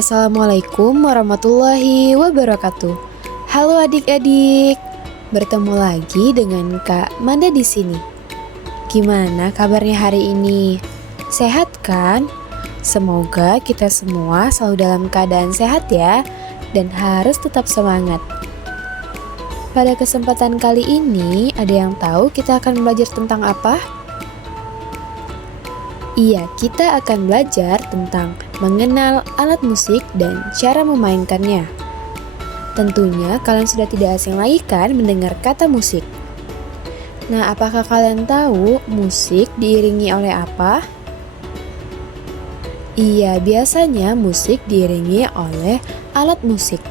Assalamualaikum warahmatullahi wabarakatuh. Halo adik-adik, bertemu lagi dengan Kak Manda di sini. Gimana kabarnya hari ini? Sehat kan? Semoga kita semua selalu dalam keadaan sehat ya, dan harus tetap semangat. Pada kesempatan kali ini, ada yang tahu kita akan belajar tentang apa? Iya, kita akan belajar tentang mengenal alat musik dan cara memainkannya. Tentunya kalian sudah tidak asing lagi kan mendengar kata musik. Nah, apakah kalian tahu musik diiringi oleh apa? Iya, biasanya musik diiringi oleh alat musik.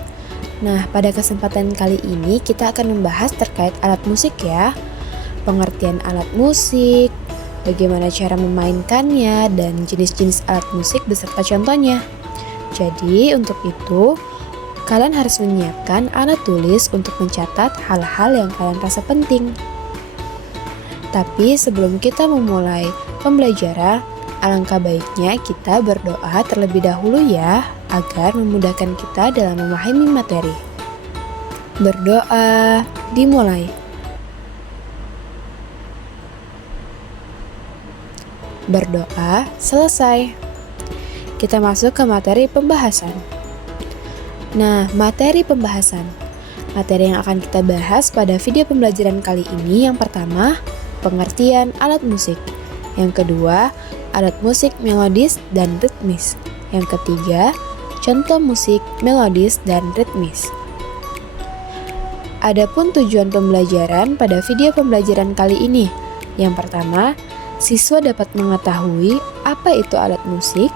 Nah, pada kesempatan kali ini kita akan membahas terkait alat musik ya. Pengertian alat musik, bagaimana cara memainkannya, dan jenis-jenis alat musik beserta contohnya. Jadi untuk itu, kalian harus menyiapkan alat tulis untuk mencatat hal-hal yang kalian rasa penting. Tapi sebelum kita memulai pembelajaran, alangkah baiknya kita berdoa terlebih dahulu ya, agar memudahkan kita dalam memahami materi. Berdoa dimulai. Berdoa selesai. Kita masuk ke materi pembahasan. Nah, materi pembahasan. Materi yang akan kita bahas pada video pembelajaran kali ini yang pertama, pengertian alat musik. Yang kedua, alat musik melodis dan ritmis. Yang ketiga, contoh musik melodis dan ritmis. Adapun tujuan pembelajaran pada video pembelajaran kali ini. Yang pertama, siswa dapat mengetahui apa itu alat musik.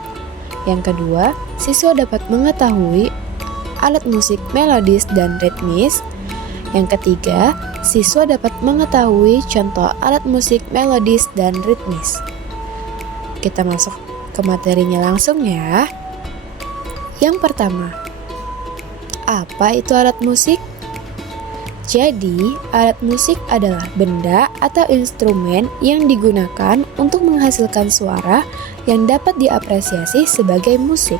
Yang kedua, siswa dapat mengetahui alat musik melodis dan ritmis. Yang ketiga, siswa dapat mengetahui contoh alat musik melodis dan ritmis. Kita masuk ke materinya langsung ya. Yang pertama, apa itu alat musik? Jadi, alat musik adalah benda atau instrumen yang digunakan untuk menghasilkan suara yang dapat diapresiasi sebagai musik.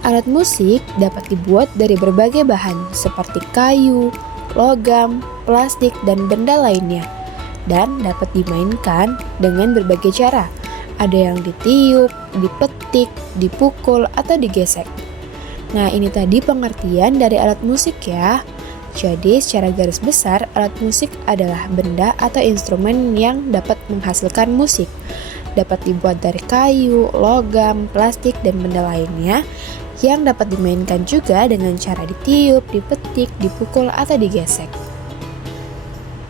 Alat musik dapat dibuat dari berbagai bahan seperti kayu, logam, plastik, dan benda lainnya, dan dapat dimainkan dengan berbagai cara. Ada yang ditiup, dipetik, dipukul, atau digesek. Nah, ini tadi pengertian dari alat musik ya. Jadi, secara garis besar, alat musik adalah benda atau instrumen yang dapat menghasilkan musik. Dapat dibuat dari kayu, logam, plastik, dan benda lainnya yang dapat dimainkan juga dengan cara ditiup, dipetik, dipukul, atau digesek.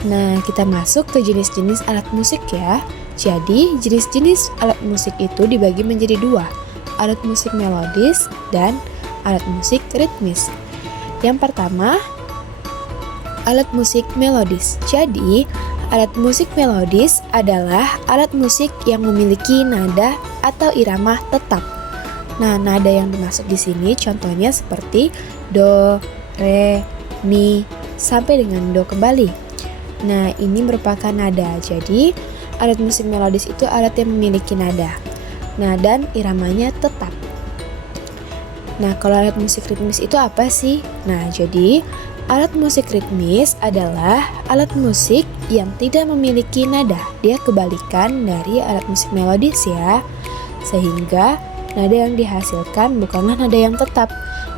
Nah, kita masuk ke jenis-jenis alat musik ya. Jadi, jenis-jenis alat musik itu dibagi menjadi dua, alat musik melodis dan alat musik ritmis. Yang pertama, alat musik melodis. Jadi, alat musik melodis adalah alat musik yang memiliki nada atau irama tetap. Nah, nada yang dimaksud di sini contohnya seperti do, re, mi, sampai dengan do kembali. Nah, ini merupakan nada. Jadi, alat musik melodis itu alat yang memiliki nada. Nah, dan iramanya tetap. Nah, kalau alat musik ritmis itu apa sih? Nah, jadi alat musik ritmis adalah alat musik yang tidak memiliki nada. Dia kebalikan dari alat musik melodis ya. Sehingga nada yang dihasilkan bukanlah nada yang tetap.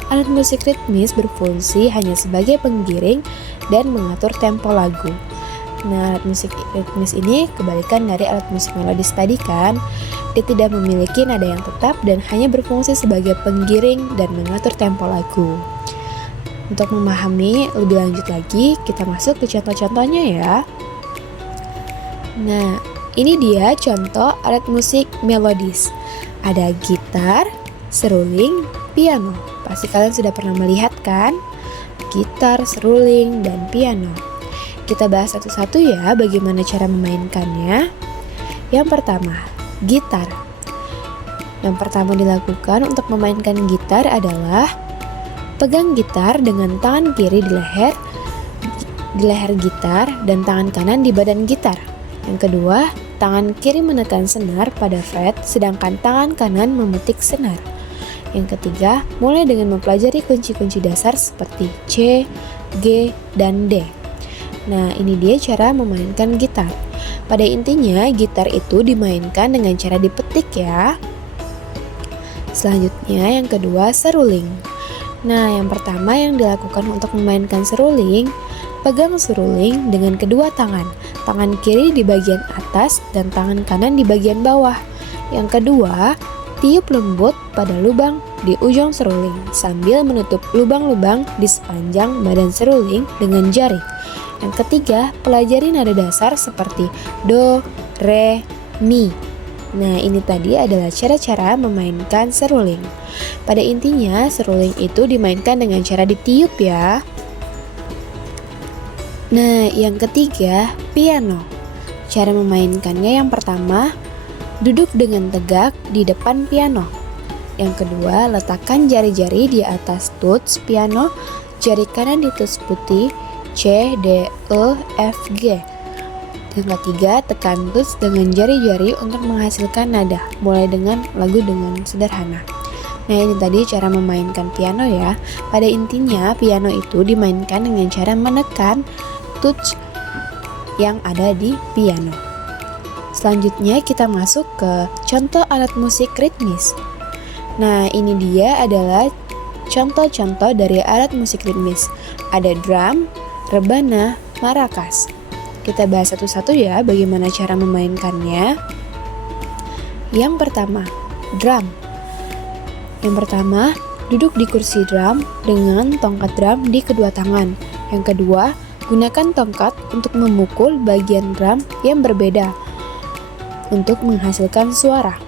Alat musik ritmis berfungsi hanya sebagai penggiring dan mengatur tempo lagu. Nah, alat musik ritmis ini kebalikan dari alat musik melodis tadi kan. Dia tidak memiliki nada yang tetap dan hanya berfungsi sebagai penggiring dan mengatur tempo lagu. Untuk memahami lebih lanjut lagi, kita masuk ke contoh-contohnya ya. Nah, ini dia contoh alat musik melodis. Ada gitar, seruling, piano. Pasti kalian sudah pernah melihat kan? Gitar, seruling, dan piano. Kita bahas satu-satu ya bagaimana cara memainkannya. Yang pertama, gitar. Yang pertama dilakukan untuk memainkan gitar adalah pegang gitar dengan tangan kiri di leher gitar dan tangan kanan di badan gitar. Yang kedua, tangan kiri menekan senar pada fret sedangkan tangan kanan memetik senar. Yang ketiga, mulai dengan mempelajari kunci-kunci dasar seperti C, G, dan D. Nah, ini dia cara memainkan gitar. Pada intinya, gitar itu dimainkan dengan cara dipetik ya. Selanjutnya, yang kedua, seruling. Nah, yang pertama yang dilakukan untuk memainkan seruling, pegang seruling dengan kedua tangan. Tangan kiri di bagian atas dan tangan kanan di bagian bawah. Yang kedua, tiup lembut pada lubang di ujung seruling sambil menutup lubang-lubang di sepanjang badan seruling dengan jari. Yang ketiga, pelajari nada dasar seperti do, re, mi. Nah, ini tadi adalah cara-cara memainkan seruling. Pada intinya, seruling itu dimainkan dengan cara ditiup ya. Nah, yang ketiga, piano. Cara memainkannya yang pertama, duduk dengan tegak di depan piano. Yang kedua, letakkan jari-jari di atas tuts piano, jari kanan di tuts putih C, D, E, F, G. Yang ketiga, tekan tuts dengan jari-jari untuk menghasilkan nada, mulai dengan lagu dengan sederhana. Nah, ini tadi cara memainkan piano ya. Pada intinya, piano itu dimainkan dengan cara menekan tuts yang ada di piano. Selanjutnya kita masuk ke contoh alat musik ritmis. Nah, ini dia adalah contoh-contoh dari alat musik ritmis. Ada drum, rebana, marakas. Kita bahas satu-satu ya bagaimana cara memainkannya. Yang pertama, drum. Yang pertama, duduk di kursi drum dengan tongkat drum di kedua tangan. Yang kedua, gunakan tongkat untuk memukul bagian drum yang berbeda untuk menghasilkan suara.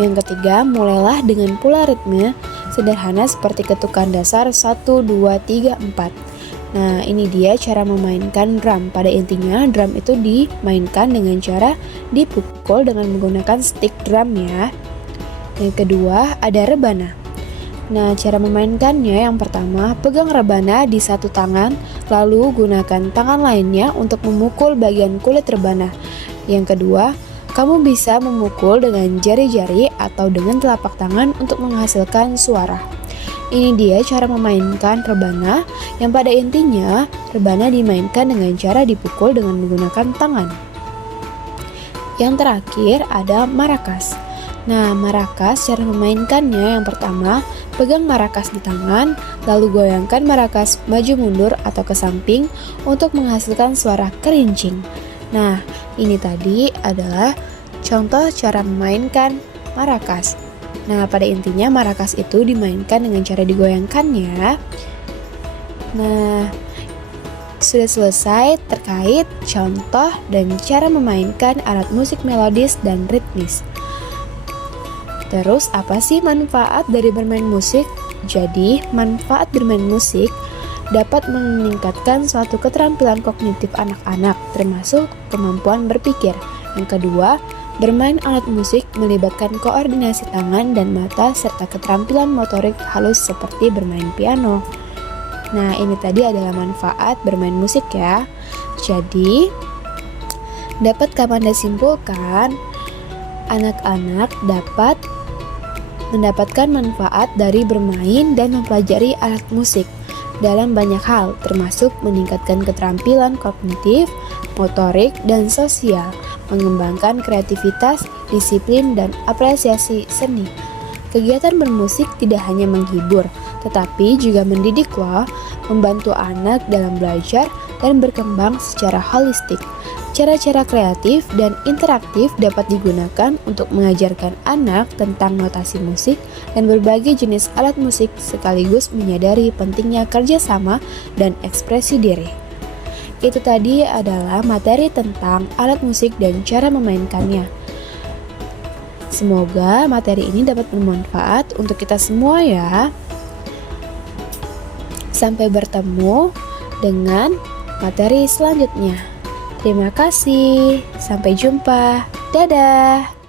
Yang ketiga, mulailah dengan pola ritme sederhana seperti ketukan dasar 1, 2, 3, 4. Nah, ini dia cara memainkan drum. Pada intinya, drum itu dimainkan dengan cara dipukul dengan menggunakan stick drum ya. Yang kedua, ada rebana. Nah, cara memainkannya yang pertama, pegang rebana di satu tangan, lalu gunakan tangan lainnya untuk memukul bagian kulit rebana. Yang kedua, kamu bisa memukul dengan jari-jari atau dengan telapak tangan untuk menghasilkan suara. Ini dia cara memainkan rebana, yang pada intinya rebana dimainkan dengan cara dipukul dengan menggunakan tangan. Yang terakhir ada marakas. Nah, marakas cara memainkannya yang pertama, pegang marakas di tangan, lalu goyangkan marakas maju mundur atau ke samping untuk menghasilkan suara kerincing. Nah, ini tadi adalah contoh cara memainkan marakas. Nah, pada intinya marakas itu dimainkan dengan cara digoyangkan ya. Nah, sudah selesai terkait contoh dan cara memainkan alat musik melodis dan ritmis. Terus apa sih manfaat dari bermain musik? Jadi, manfaat bermain musik dapat meningkatkan suatu keterampilan kognitif anak-anak, termasuk kemampuan berpikir. Yang kedua, bermain alat musik melibatkan koordinasi tangan dan mata serta keterampilan motorik halus seperti bermain piano. Nah, ini tadi adalah manfaat bermain musik ya. Jadi, dapat Kamanda simpulkan, anak-anak dapat mendapatkan manfaat dari bermain dan mempelajari alat musik dalam banyak hal, termasuk meningkatkan keterampilan kognitif, motorik, dan sosial, mengembangkan kreativitas, disiplin, dan apresiasi seni. Kegiatan bermusik tidak hanya menghibur, tetapi juga mendidik loh, membantu anak dalam belajar dan berkembang secara holistik. Cara-cara kreatif dan interaktif dapat digunakan untuk mengajarkan anak tentang notasi musik dan berbagai jenis alat musik sekaligus menyadari pentingnya kerjasama dan ekspresi diri. Itu tadi adalah materi tentang alat musik dan cara memainkannya. Semoga materi ini dapat bermanfaat untuk kita semua ya. Sampai bertemu dengan materi selanjutnya. Terima kasih, sampai jumpa, dadah.